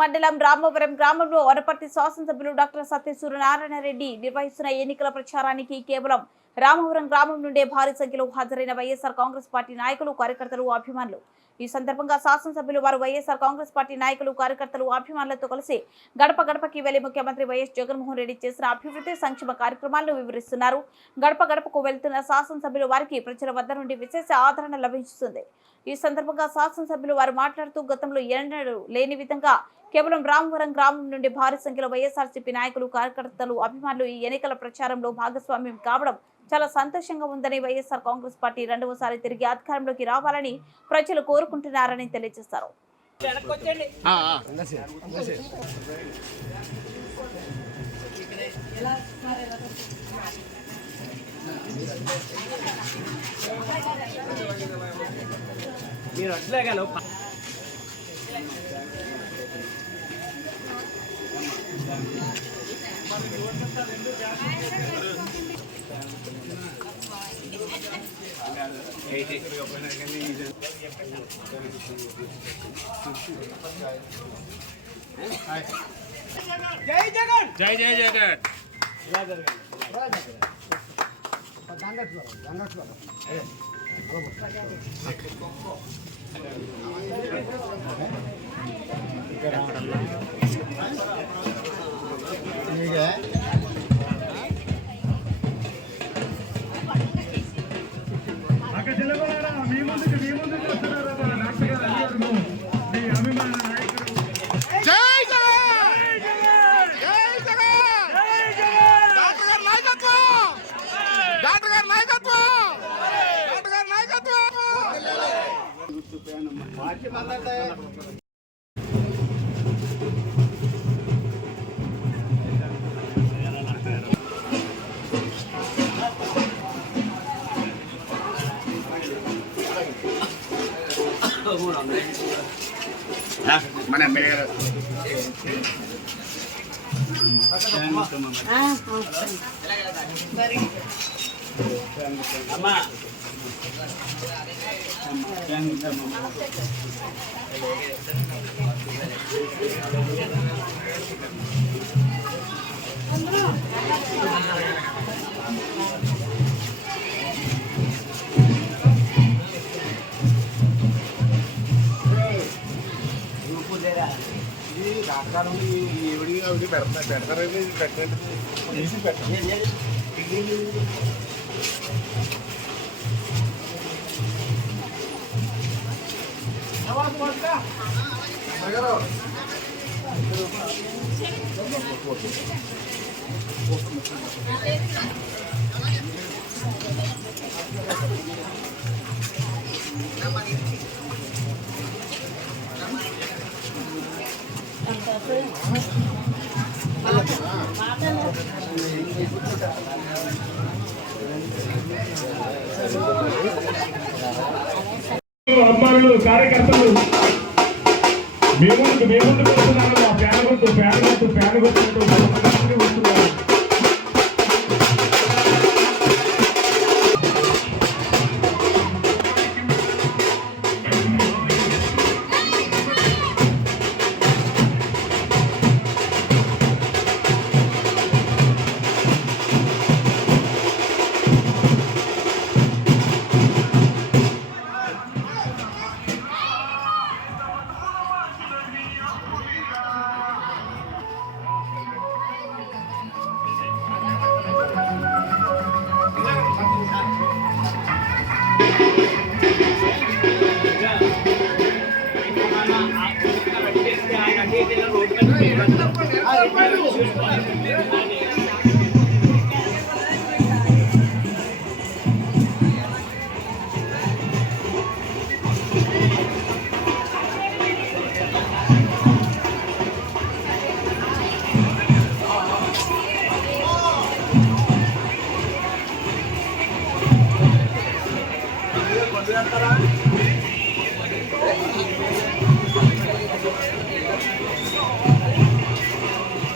మండలం రామవరం గ్రామంలో వనపర్తి శాసనసభ్యులు డాక్టర్ సత్య సూర్యనారాయణ రెడ్డి నిర్వహిస్తున్న ఎన్నికల ప్రచారానికి కేవలం రామవరం గ్రామం నుండే భారీ సంఖ్యలో హాజరైన వైఎస్ఆర్ కాంగ్రెస్ పార్టీ నాయకులు కార్యకర్తలు అభిమానులు ఈ సందర్భంగా శాసనసభ్యులు వారు వైఎస్ఆర్ కాంగ్రెస్ పార్టీ నాయకులు కార్యకర్తలు అభిమానులతో కలిసి గడప గడపకి వెళ్లి ముఖ్యమంత్రి వైఎస్ జగన్మోహన్ రెడ్డి చేసిన అభివృద్ధి సంక్షేమ కార్యక్రమాలను వివరిస్తున్నారు. గడప గడపకు వెళ్తున్న శాసనసభ్యులు వారికి ప్రజల వద్ద నుండి విశేష ఆదరణ లభిస్తుంది. ఈ సందర్భంగా శాసనసభ్యులు వారు మాట్లాడుతూ గతంలో ఎన్నడూ లేని విధంగా కేవలం రామవరం గ్రామం నుండి భారీ సంఖ్యలో వైఎస్ఆర్సీపీ నాయకులు కార్యకర్తలు అభిమానులు ఈ ఎన్నికల ప్రచారంలో భాగస్వామ్యం కావడం చాలా సంతోషంగా ఉందని, వైఎస్ఆర్ కాంగ్రెస్ పార్టీ రెండవసారి తిరిగి అధికారంలోకి రావాలని ప్రజలు కోరుకుంటున్నారని తెలియజేశారు. జై జగన్ జై జై జగన్ మన ఎమ్మెల్యే గారు అమ్మా పెడతారండి పెట్టండి. అభిమానులు కార్యకర్తలు మేము వస్తున్నారు. మా ఫ్యాన్ వస్తున్నారు. కొద్దిగా